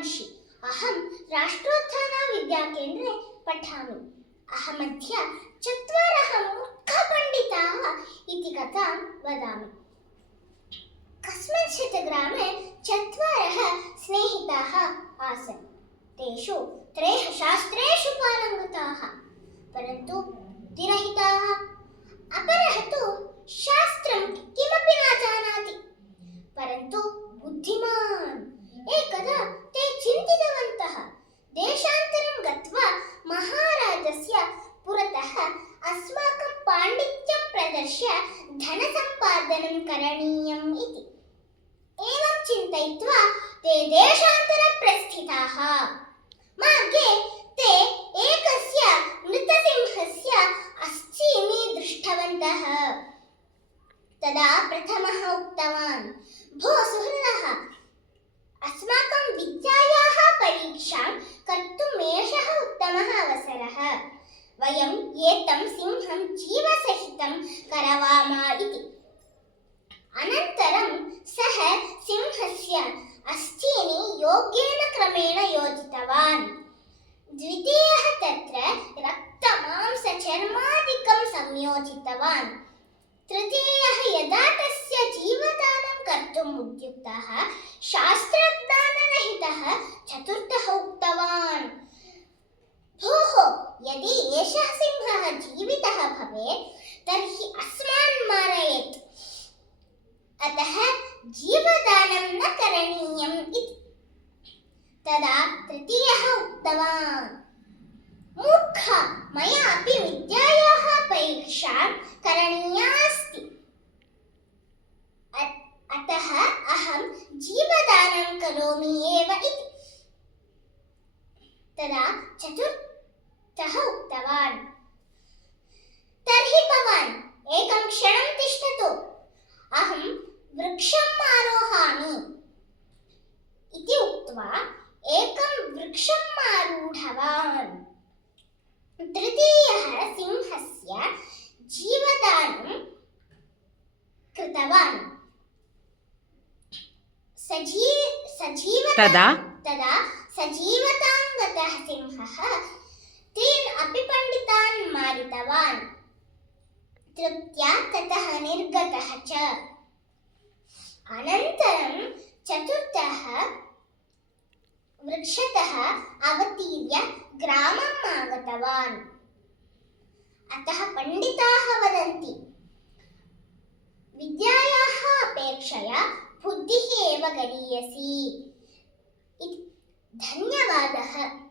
प्रियांशी। अहं राष्ट्रोत्थानविद्याकेन्द्रे पठामि। अहमद्य चत्वारः मूर्खपण्डिताः इति कथां वदामि। कस्मिंश्चित् ग्रामे चत्वारः स्नेहिताः आसन्। तेषु त्रयः शास्त्रेषु पारङ्गताः, परन्तु बुद्धिरहिताः। अपरः तु शास्त्रं किमपि न जानाति, परन्तु बुद्धिमान्। एकदा ते चिन्तितवन्तः, देशान्तरं गत्वा महाराजस्य पुरतः अस्माकं पाण्डित्यं प्रदर्श्य धनसम्पादनं करणीयम् इति। एवं चिन्तयित्वा ते देशान्तरप्रस्थिताः। मार्गे ते एकस्य मृतसिंहस्य अस्थिं दृष्टवन्तः। तदा प्रथमः उक्तवान्, भो सुहृदः, अस्माकं विद्यायाः परीक्षां कर्तुम् एषः उत्तमः अवसरः। वयं एतं सिंहं जीवसहितं करवाम इति। अनन्तरं सः सिंहस्य अस्तीनि योग्येन क्रमेण योजितवान्। द्वितीयः तत्र रक्तमांसचर्मादिकं संयोजितवान्। तृतीयः यदा तस्य जीवदानं कर्तुम् उद्युक्तः शास्त्रज्ञानरहितः चतुर्थः उक्तवान्, भोः, यदि एषः सिंहः जीवितः भवेत् तर्हि अस्मान् मारयेत्, अतः जीवदानं न करणीयम् इति। तदा तृतीयः उक्तवान्, मूर्ख, मया अपि विद्यायाः परीक्षा करणीया अस्ति, अतः अहं जीवदानं करोमि एव इति। तदा चतुर्थः उक्तवान्, तर्हि भवान् एकं क्षणं तिष्ठतु, अहं वृक्षम् आरोहामि इति उक्त्वा एकं वृक्षम् आरूढवान्। तृतीयः सिंहस्य जीवदानं कृतवान्। तदा सजीवतां गतः सिंहः त्रीन् अपि पण्डितान् मारितवान्। तृप्त्या ततः निर्गतः च। अनन्तरं चतुर्थः वृक्षतः अवतीर्य ग्रामम् आगतवान्। अतः पण्डिताः वदन्ति, विद्यायाः अपेक्षया बुद्धिः एव गरीयसी इति। धन्यवादः।